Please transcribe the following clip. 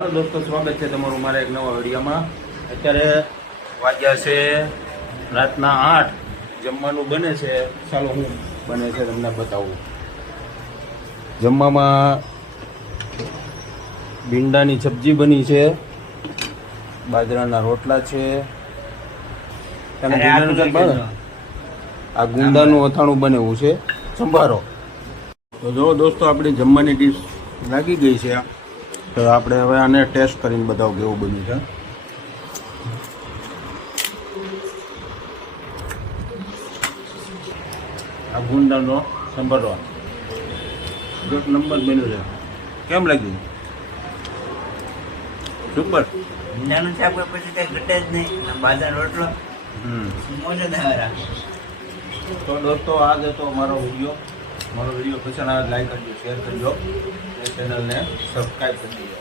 દોસ્તો, સ્વાગત છે તમારું મારા એક નવા વિડીયોમાં। અત્યારે વાગ્યા છે રાતના 8। જમવાનું બને છે, ચાલો હું બને છે તમને બતાવું। જમવામાં ભીંડાની સબ્જી બની છે, બાજરાના રોટલા છે, આ ગુંદાનું અથાણું બનેવું છે, સંભારો। તો જો દોસ્તો, આપણી જમવાની ડીશ લાગી ગઈ છે। તો આપણે હવે આને ટેસ્ટ કરીને બતાવું કેવું બન્યું છે। આ ગુંદાનો સંભારો એક નંબર બન્યું છે। કેમ લાગ્યું? સુપર। ભીંડાનું શાક પછી કઈ ઘટે જ નહીં, બાજરાનો રોટલો મોજ જ આવે। તો દોસ્તો, આ જ હતો મારો વિડીયો પસંદ આવે લાઈક કરજો, શેર કરજો, ચેનલને સબસ્ક્રાઈબ કરજો।